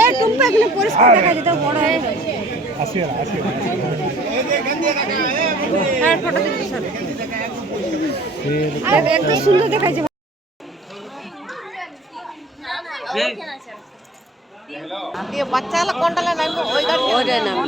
এ টুম্পা এখানে পরিষ্কার দেখা যেত বড় হয়ে আসিয়া হ্যাঁ ফটো দিতে স্যার আর একদম সুন্দর দেখাইছে ये बच्चा वाला कोंडा ले नहीं ओई गाड़ी ओरे नाम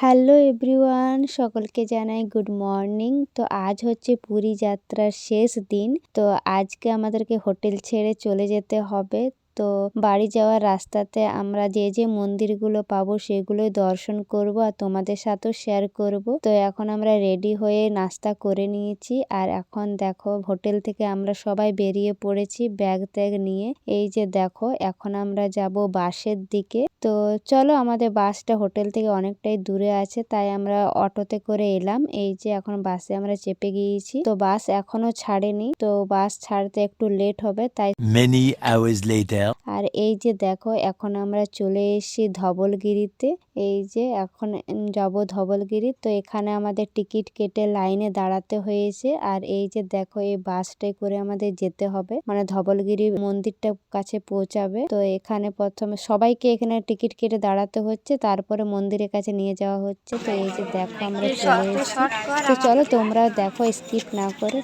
হ্যালো এভরিওয়ান, সকলকে জানাই গুড মর্নিং। তো আজ হচ্ছে পুরী যাত্রার শেষ দিন। তো আজকে আমাদেরকে হোটেল ছেড়ে চলে যেতে হবে। তো বাড়ি যাওয়ার রাস্তাতে আমরা যে যে মন্দিরগুলো পাবো সেগুলোই দর্শন করব আর তোমাদের সাথেও শেয়ার করব। তো এখন আমরা রেডি হয়ে নাস্তা করে নিয়েছি আর এখন দেখো হোটেল থেকে আমরা সবাই বেরিয়ে পড়েছি ব্যাগ ট্যাগ নিয়ে। এই যে দেখো এখন আমরা যাব বাসের দিকে। তো চলো, আমাদের বাসটা হোটেল থেকে অনেকটাই দূরে আছে, তাই আমরা অটোতে করে এলাম। এই যে এখন বাসে আমরা চেপে গিয়েছি। তো বাস এখনো ছাড়েনি, তো বাস ছাড়তে একটু লেট হবে, তাই many hours later আর এই যে দেখো এখন আমরা চলে এসেছি ধবলগিরিতে। এই যে এখন যাব ধবলগিরি। তো এখানে আমাদের টিকিট কেটে লাইনে দাঁড়াতে হয়েছে। আর এই যে দেখো এই বাসটাই করে আমাদের যেতে হবে, মানে ধবলগিরি মন্দিরটা কাছে পৌঁছাবে। তো এখানে প্রথমে সবাইকে এখানে টিকিট কেটে দাঁড়াতে হচ্ছে, তারপরে মন্দিরের কাছে নিয়ে যাওয়া হচ্ছে। তো এই যে দেখো আমরা চলে এসেছি। তো চলো তোমরা দেখো স্কিপ না করে।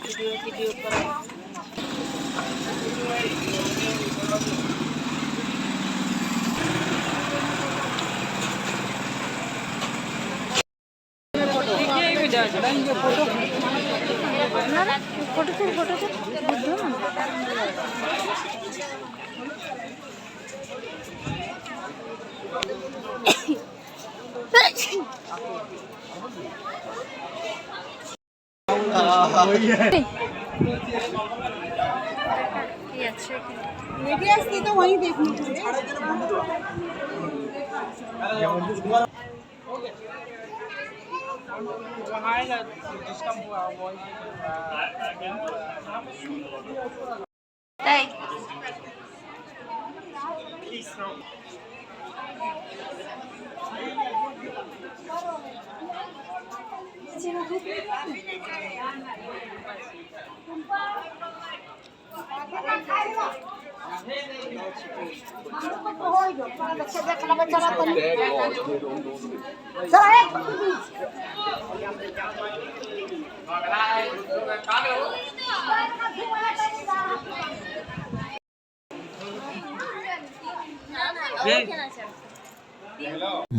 तो वही देखने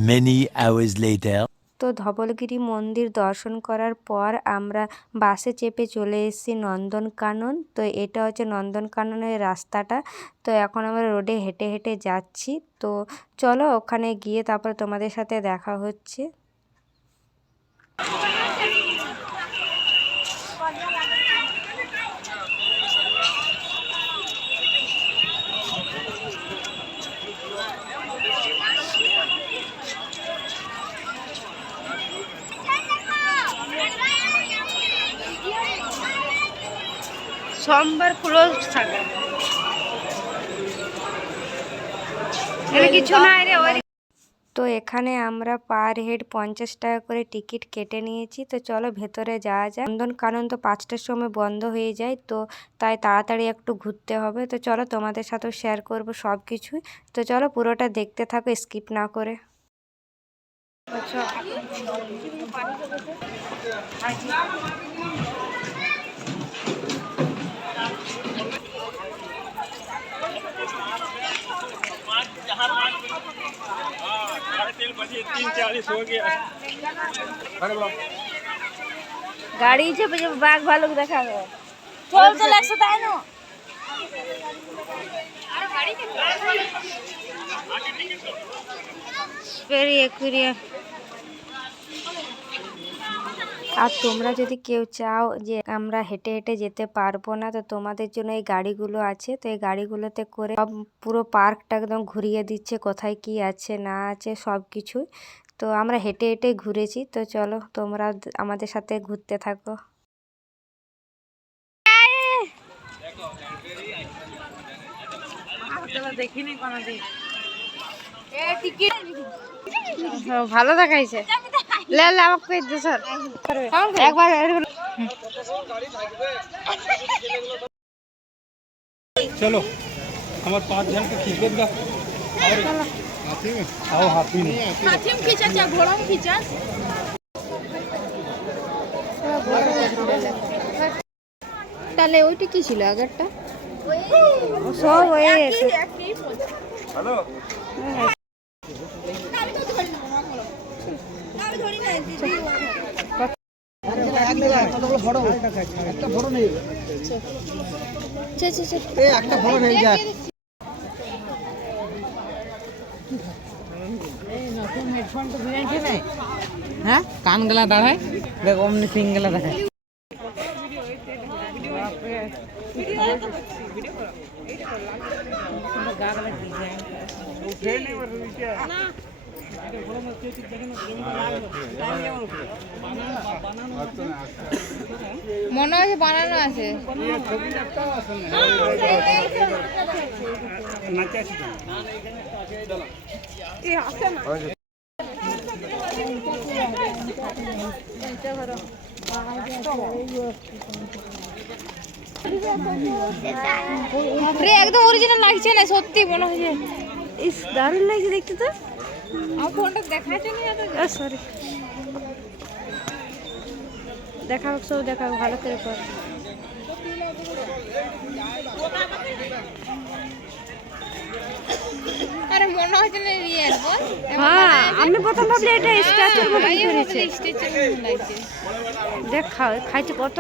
many hours later তো ধবলগিরি মন্দির দর্শন করার পর আমরা বাসে চেপে চলে এসেছি নন্দনকানন। তো এটা হচ্ছে নন্দনকাননের রাস্তাটা। তো এখন আমরা রোডে হেঁটে হেঁটে যাচ্ছি। তো চলো ওখানে গিয়ে তারপর তোমাদের সাথে দেখা হচ্ছে। সোমবার ক্লোজ থাকে কিছু নাই রে। তো এখানে আমরা পার হেড 50 টাকা করে টিকিট কেটে নিয়েছি। তো চলো ভেতরে যাওয়া যায়। নন্দনকানন তো 5টার সময় বন্ধ হয়ে যায়, তো তাই তাড়াতাড়ি একটু ঘুরতে হবে। তো চলো তোমাদের সাথেও শেয়ার করব সব কিছুই। তো চলো পুরোটা দেখতে থাকো স্কিপ না করে। গাড়ি চেপে চেপে বাঘ ভালুক দেখাবে। চল চল একসাথে আয় না। আর তোমরা যদি কেউ চাও যে আমরা হেঁটে হেঁটে যেতে পারবো না, তো তোমাদের জন্য এই গাড়িগুলো আছে। তো এই গাড়িগুলোতে করে সব পুরো পার্কটা একদম ঘুরিয়ে দিচ্ছে, কোথায় কি আছে না আছে সব কিছুই। তো আমরা হেঁটে হেঁটে ঘুরেছি। তো চলো তোমরা আমাদের সাথে ঘুরতে থাকো। দেখিনি কোনদিন। ভালো দেখাইছে। লে লে আমাকে কই দে স্যার একবার चलो हमारे 5 जन के खींच देगा और आओ हाथी में हाथी में खींचा क्या घोड़ा में खींचा তাহলে ওইটা কি ছিল আগেরটা সব হয়ে গেছে हेलो হ্যাঁ কান গেলা দাঁড়ায় দেখ অমনি সিং গেলা দেখায় মনে হয় বানানো আছে একদম অরিজিনাল লাগছে না সত্যি মনে হচ্ছে ইস দারুণ লাগছে দেখতে তো আমার ফোনটা দেখাচ্ছে না সরি দেখাও সব দেখাও ভালো করে কর আরে মনে হচ্ছে না রিয়েল বল হ্যাঁ আমি প্রথম ভাবলে এটা স্ট্যাচুর মতো করেছে স্ট্যাচুর মতো লাগছে দেখ খাও খাইছে কত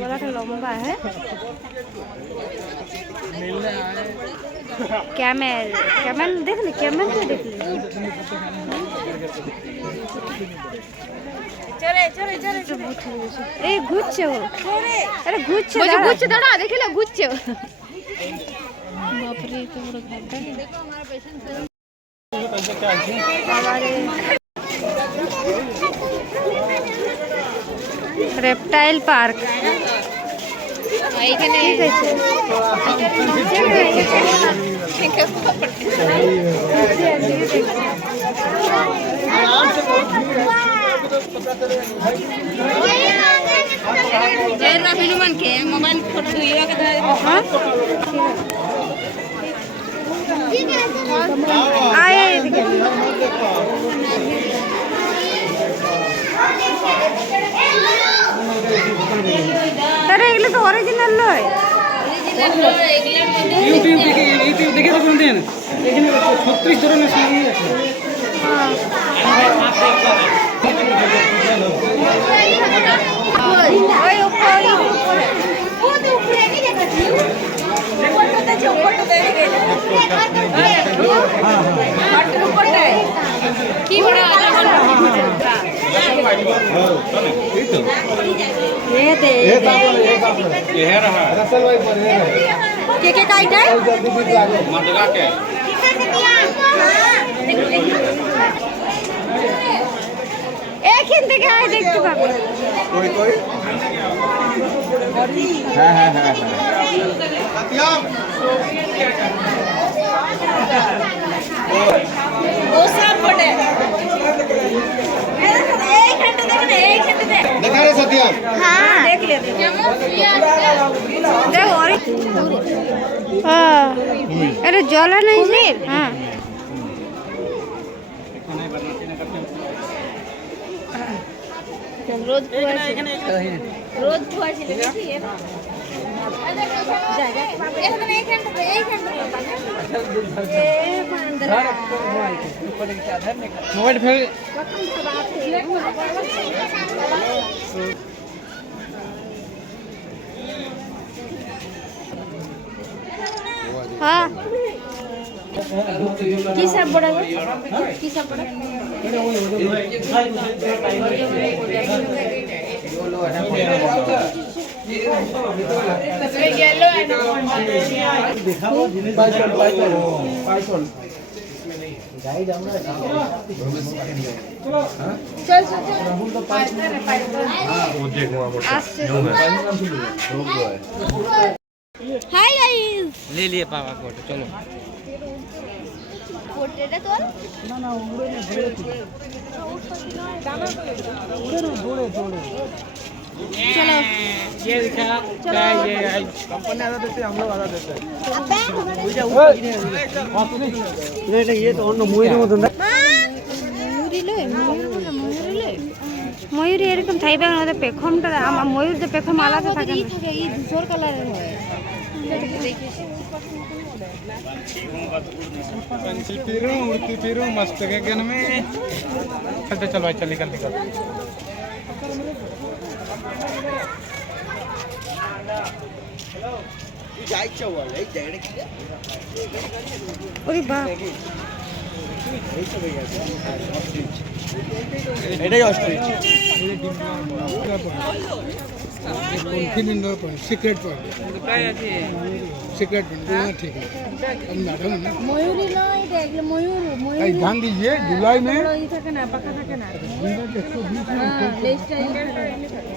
গলাটা লম্বা হ্যাঁ ক্যামেল ক্যামেল দেখলি ক্যামেল তো দেখলি এই ঘুরছে ও আরে ঘুরছে ঘুরছে দাঁড়া দেখিলে ঘুরছে বাপরে তো বড় রেপটাইল পার্ক এইখানে हनुमान के मोबाइल फोटो তারা এগুলো তো অরিজিনাল নয় ইউটিউব দেখে তো শুনতেন এখানে 36 ধরনের শাড়ি আছে কি বড় के काइटा है मदगा के एखिन থেকে আয় দেখতে পাবো कोई कोई हां हां हां वो सब पड़े एक घंटे देखने एक घंटे दे दिखा रे सत्यम हां देख ले देख और हां अरे জ্বলা নাই রে हां रोज रोज धुआ ছিল নাকি এখানে এই ঘন্টা মোবাইল ফেলে हाँ की सब बड़ा की सब बड़ा चल हाय गाइस ले लिए पापा फोटो चलो फोटोটা তোল না না উড়ে না ধরে ये दिखा ये कंपनी आधा देते हम लोग आधा देते हैं नहीं ये तो অন্য ময়ূরের মতন ময়ূর এরকম থাকবে না, ওদের পেখমটা আমার ময়ূরদের পেখম আলাদা থাকে না। এই ধূসর কালারের হয়। उड़ती फिरूं मस्त गगन में। चलते चलो भाई, चल निकल निकल। ওরে বাপ, এটাই ostrich secret point, secret point ठीक है। ময়ূরী নয়, এটা এগুলো ময়ূর। এই ধান दीजिए जुलाई में। ই থাকে না, পাকা থাকে না। হ্যাঁ, লেজটা এই থাকে।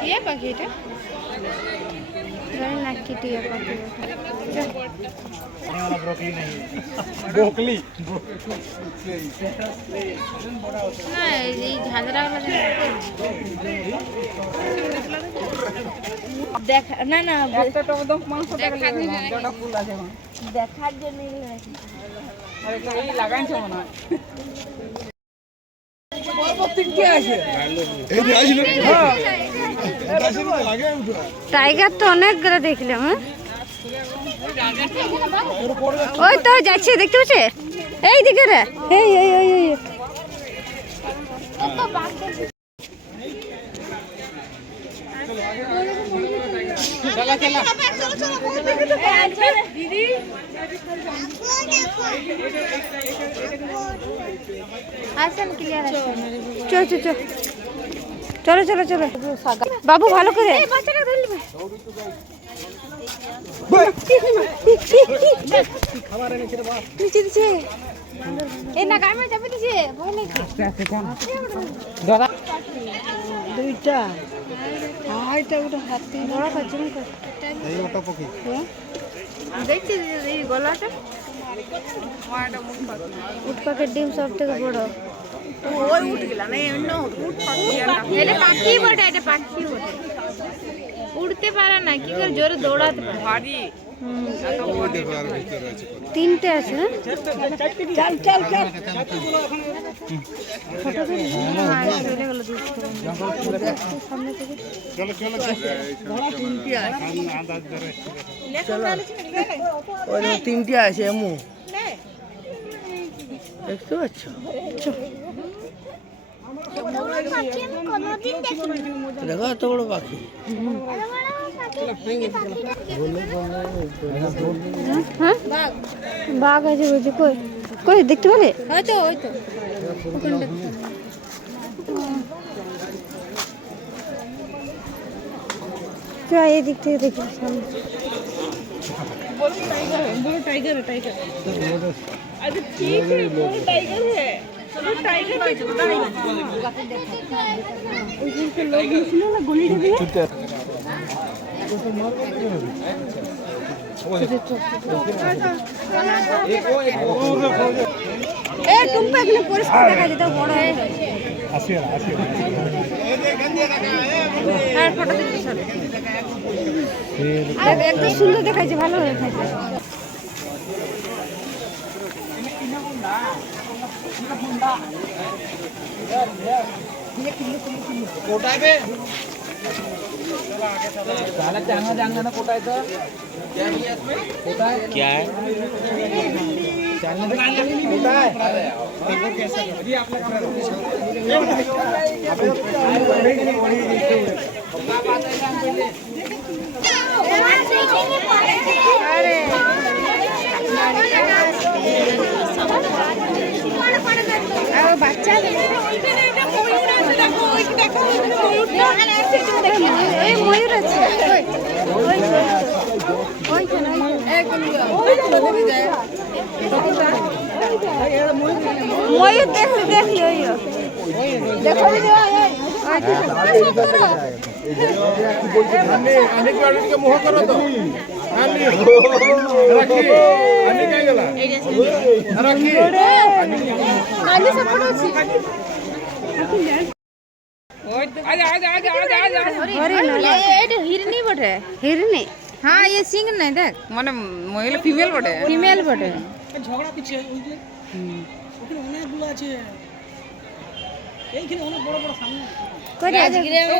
টিয়া পাখি এটা জানি না কি টিয়া পাখি। बोकली না এই ঝাঁঝরাগুলো দেখা না না, একটা টমেটো মাংস টাকা দেখার জন্য লাগে যেটা ফুল আছে এখন দেখার জন্য এগুলো রাখি। আরে এই লাগাইছো মনে হয় তিনটে আছে এই যে আসলে টাইগার তো অনেকগুলো দেখলাম। হ্যাঁ ওই তো যাচ্ছে, দেখতে পাচ্ছে এই দিকে রে, এই এই এই এই চলা চলা দিদি আসেন ক্লিয়ার আছে। চল চল চল, চলো চলো চলো বাবু, ভালো করে বাচ্চাটা ধরে নেবে। নিচে দিছে এই না, গায়ে যাবে দিছে, ভয় লাগছে। দাদা দুইটা আইটা ওটা হাতে বড় কাজম কর। এই ওটা পকি দেখছি এই গলাটা উট পাখির ডিম সব থেকে বড়। ওই উঠ গেল না, এমন উঠ পাখি। এটা পাখি বটে, এটা পাখি বটে, উড়তে পারে না, কি করে জোরে দৌড়াতে পারে। ভারী তিনটে আছে না? চল চল চল। ফটো তুলি হ্যাঁ, চলে গেল দূর থেকে। সামনে থেকে চলো চলো ওই তিনটে আছে এমু দেখতে পাচ্ছ দেখো এত বড় পাখি হ্যাঁ বাঘ আছে বলছে, কই কই দেখতে পেলে? হয়তো ওই তো চ এই দিক থেকে দেখি সামনে। बड़ा टाइगर है, टाइगर। अच्छा ठीक है, बड़ा टाइगर है। चलो टाइगर के छोटा है। उनके लोग निकले ना गोली डे भी है। ए तुम पे अपने परिस्थिति দেখা যেটা বড় है। আসি আসি আর ফটো দিতে সব আর একদম সুন্দর দেখাইছে, ভালো দেখাইছে। কোটাইবে साला जाना जाना ना कोटाई तो क्या नहीं है इसमें कोटाई क्या है चलने तो कोटाई देखो कैसा अभी आप लोग আর বাচ্চা এই ময়ূর আছে, ওই ওই ময়ূর দেখলি দেখলি ওই দেখো হিরনি বটে হিরনি হ্যাঁ ये सिंह नहीं देख মানে মহিলা ফিমেল বটে ফিমেল বটে ঝগড়া পিছিয়ে ওই যে ওখানে অনেকগুলো আছে এইখানে অনেক বড় বড় সামনে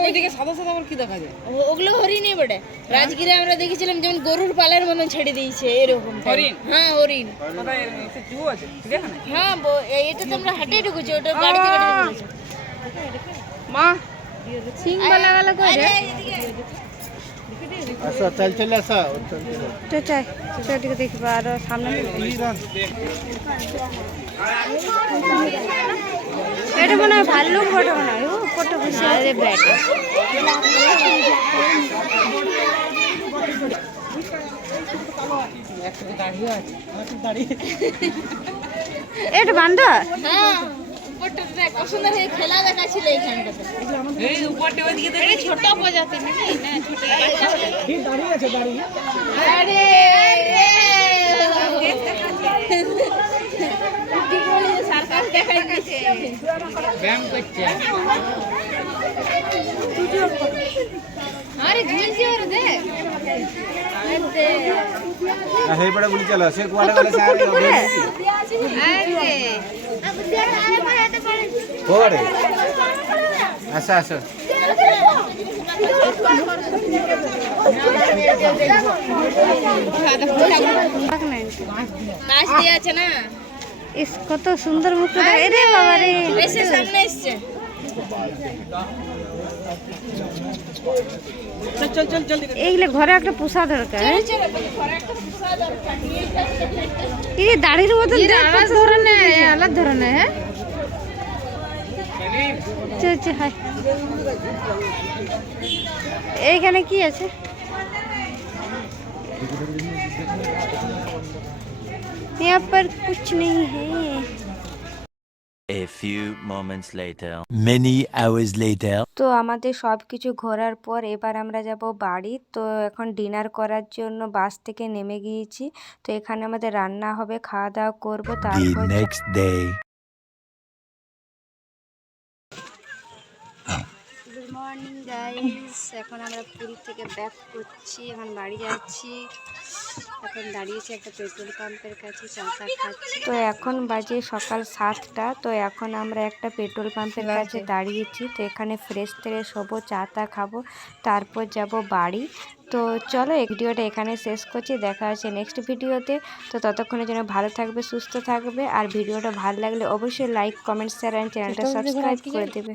ওইদিকে সাদা সাদা আবার কি দেখা যায়? ওগুলো হরিণই বটে। রাজগিরে আমরা দেখেছিলাম যেমন গরুর পালের মতন ছেড়ে দিয়েছে এরকম হরিণ? হ্যাঁ হরিণ। কোথায় জু আছে চিড়িয়াখানা? হ্যাঁ এটা তো আমরা হাটে ঢুকেছি, ওটা গাড়িতে ঢুকেছি। মা সিং वाला वाला कोई रे ऐसा चल चल ऐसा তো চাই সেদিকে দেখবা আর সামনে এটা মনে হয় ভাল্লুক বটে মনে হয় ও ফটো বসে আরে ব্যাট এটা বান্দর হ্যাঁ উপরটা দেখ কত সুন্দর হয়ে খেলা দেখাচ্ছিল এইখানটাতে। এই উপরটা ওইদিকে দেখ। এটা ছোট প্রজাতি নাকি না ছোট কি দাঁড়িয়ে আছে দাঁড়িয়ে আরে সার্কাস দেখাই দিয়েছে ব্যায়াম করছে। আরে ঝুলছে ওর দেখ हे बड़ा गुली चला से वाला वाला सारे আরে और ऐसा ऐसा কাজ দিয়ে আছে না ইস কত সুন্দর মুখটা আরে বাবা রে এসে সামনে এসছে চল চল চল এইগুলো ঘরে একটা পোষা দরকার এই দাড়ির মতন আলাদা ধরনের আলাদা ধরনের হ্যাঁ চল চল হাই এইখানে কি আছে यहाँ पर कुछ नहीं है A few moments later. Many hours later. তো আমাদের সব কিছু ঘোরার পর এবার আমরা যাব বাড়ি। তো এখন ডিনার করার জন্য বাস থেকে নেমে গিয়েছি। তো এখানে আমাদের রান্না হবে, খাওয়া দাওয়া করবো, The তারপর next day. Good morning guys, এখন আমরা পুরী থেকে ব্যাক করছি, এখন বাড়ি যাচ্ছি। এখন দাঁড়িয়েছি একটা পেট্রোল পাম্পের কাছে, চাটা খাচ্ছি। তো এখন বাজে সকাল 7টা। তো এখন আমরা একটা পেট্রোল পাম্পের কাছে দাঁড়িয়েছি। তো এখানে ফ্রেশ ট্রেশ হবো, চাটা খাবো, তারপর যাব বাড়ি। তো চলো এই ভিডিওটা এখানে শেষ করছি, দেখা হচ্ছে নেক্সট ভিডিওতে। তো ততক্ষণের জন্য ভালো থাকবে, সুস্থ থাকবে, আর ভিডিওটা ভালো লাগলে অবশ্যই লাইক, কমেন্ট, শেয়ার অ্যান্ড চ্যানেলটা সাবস্ক্রাইব করে দেবে।